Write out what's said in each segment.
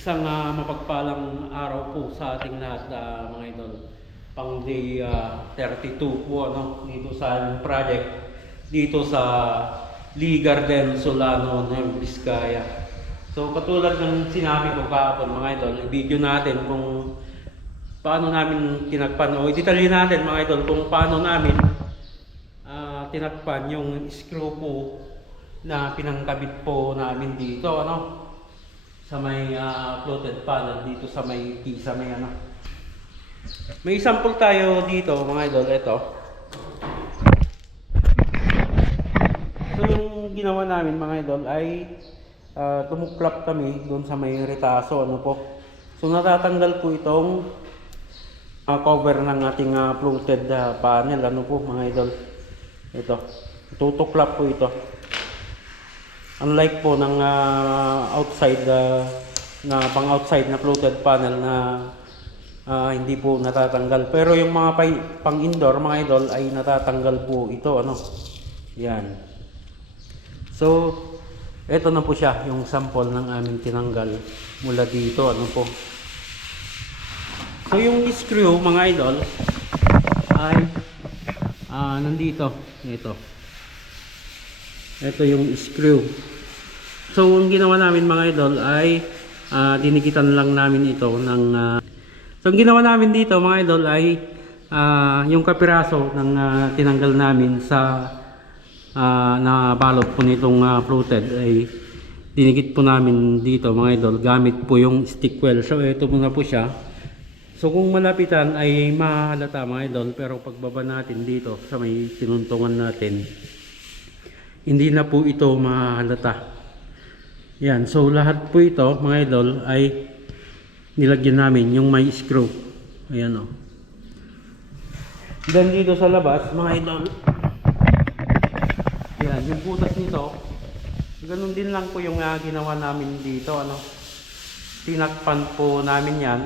Isang ah, mapagpalang araw po sa ating lahat ah, mga idol. Pang day ah, 32 po ano, dito sa project dito sa Lee Garden Solano, Nueva Vizcaya. So katulad ng sinabi ko kahapon mga idol, i-video natin kung paano namin tinagpan o i-detalye natin mga idol kung paano namin ah, tinagpan yung screw po na pinangkabit po namin dito ano sa may ah, floated panel dito sa may sa may ano. May sample tayo dito mga idol. Ito so yung ginawa namin mga idol ay ah, tumuklap kami doon sa may retaso ano po. So natatanggal po itong ah, cover ng ating ah, floated ah, panel ano po mga idol. Ito tutuklap po ito Unlike po ng ah, outside ah, na pang outside na floated panel na ah, hindi po natatanggal. Pero yung mga pang indoor mga idol ay natatanggal po ito ano. Yan. So ito na po siya yung sample ng aming tinanggal mula dito ano po. So yung screw mga idol ay ah, nandito. Ito. Ito yung screw. So, ang ginawa namin mga idol ay ah, dinikitan lang namin ito ng... ah, so, ang ginawa namin dito mga idol ay ah, yung kapiraso ng ah, tinanggal namin sa ah, na balot po nitong ah, floated ay dinikit po namin dito mga idol gamit po yung stick well. So, ito muna po siya. So, kung malapitan ay mahalata mga idol pero pagbaba natin dito sa may tinuntungan natin hindi na po ito mahalata. Yan, so lahat po ito mga idol ay nilagyan namin yung may screw. Ayan o. Then dito sa labas mga idol, yan, yung butas nito, ganun din lang po yung ah, ginawa namin dito. Ano, tinakpan po namin yan.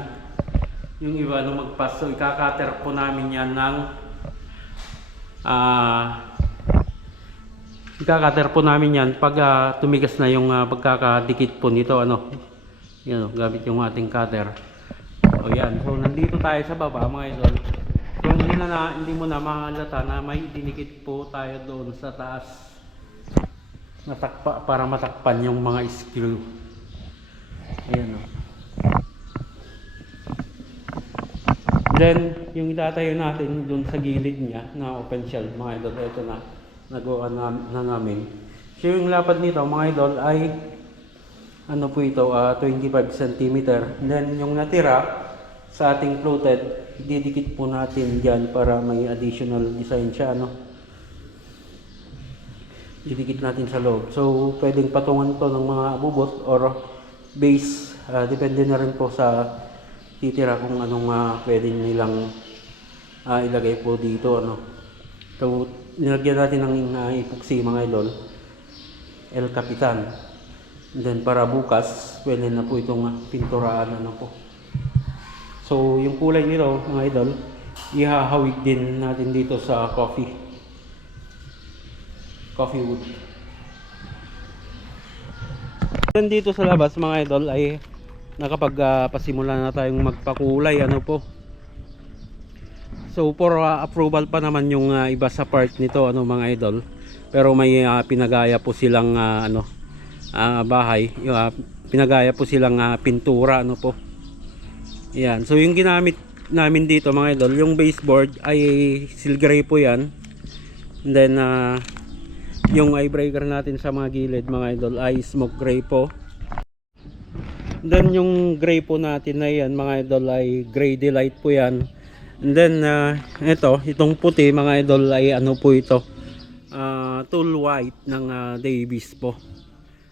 Yung iba nung magpas, so ikakater po namin yan ng ah Ikakater po namin yan pag ah, tumigas na yung ah, pagkakadikit po nito ano. Yan o, gamit yung ating cutter. O yan, so nandito tayo sa baba mga idol. So hindi, na, na, hindi mo na mahalata na may dinikit po tayo doon sa taas. Natakpa, para matakpan yung mga screw. Ayan o. Then, yung itatayo natin doon sa gilid niya na open shell, mga idol, ito na, nagawa na, na namin. So, yung lapad nito, mga idol, ay ano po ito, ah, 25 cm. Then, yung natira sa ating floated, didikit po natin dyan para may additional design siya, ano. Didikit natin sa loob. So, pwedeng patungan to ng mga bubot or base. Ah, depende na rin po sa titira kung anong uh, pwede nilang ah, ilagay po dito ano. So nilagyan natin ng uh, epoxy mga idol El Capitan. And then para bukas pwede na po itong uh, pinturaan ano po. So yung kulay nito mga idol ihahawig din natin dito sa coffee. Coffee wood. Then dito sa labas mga idol ay nakapagpasimula na tayong magpakulay ano po so for uh, approval pa naman yung uh, iba sa part nito ano mga idol. Pero may uh, pinagaya po silang uh, ano uh, bahay. Yung, uh, pinagaya po silang uh, pintura ano po. Yan. So yung ginamit namin dito mga idol yung baseboard ay seal gray po yan. And then uh, yung eye breaker natin sa mga gilid mga idol ay smoke gray po. Then yung gray po natin na yan mga idol ay gray delight po yan. And then uh, ito, itong puti mga idol ay ano po ito. Uh, tool white ng uh, Davis po.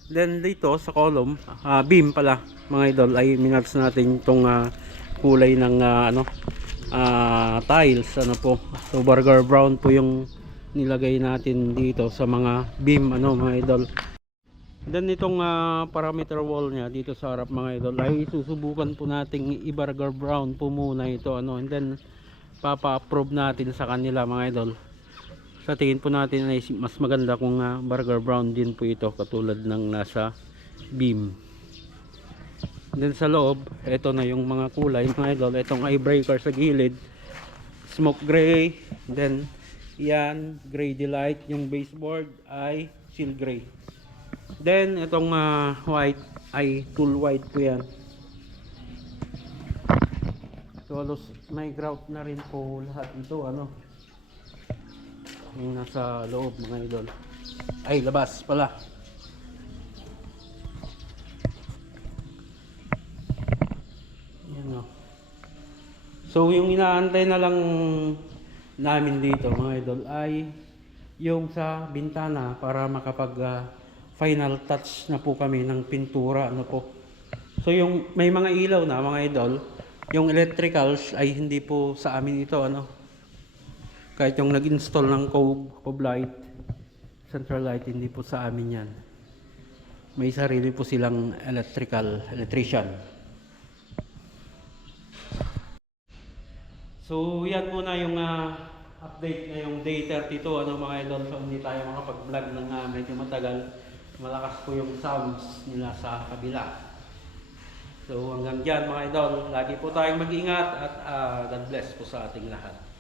Then dito sa column, uh, beam pala mga idol ay minarks natin itong uh, kulay ng uh, ano uh, tiles ano po. So burger brown po yung nilagay natin dito sa mga beam ano mga idol. Then itong ah, parameter wall niya dito sa harap mga idol ay susubukan po nating i-burger brown po muna ito ano and then papa-approve natin sa kanila mga idol. Sa tingin po natin ay mas maganda kung ah, burger brown din po ito katulad ng nasa beam. Then sa loob, ito na yung mga kulay mga idol. Itong eye breaker sa gilid. Smoke gray. Then yan, gray delight. Yung baseboard ay seal gray. Then itong ah, white ay tool white po yan. So halos may grout na rin po lahat ito ano. Yung nasa loob mga idol. Ay labas pala. Yan o. So yung inaantay na lang namin dito mga idol ay yung sa bintana para makapag ah, final touch na po kami ng pintura ano po. So yung may mga ilaw na mga idol, yung electricals ay hindi po sa amin ito ano. Kahit yung nag-install ng Cove, Cove light, central light hindi po sa amin yan. May sarili po silang electrical electrician. So yan muna yung ah, update ngayong day 32 ano mga idol so hindi tayo makapag-vlog ng uh, medyo matagal malakas po yung sounds nila sa kabila so hanggang dyan mga idol. Lagi po tayong mag-ingat at ah, God bless po sa ating lahat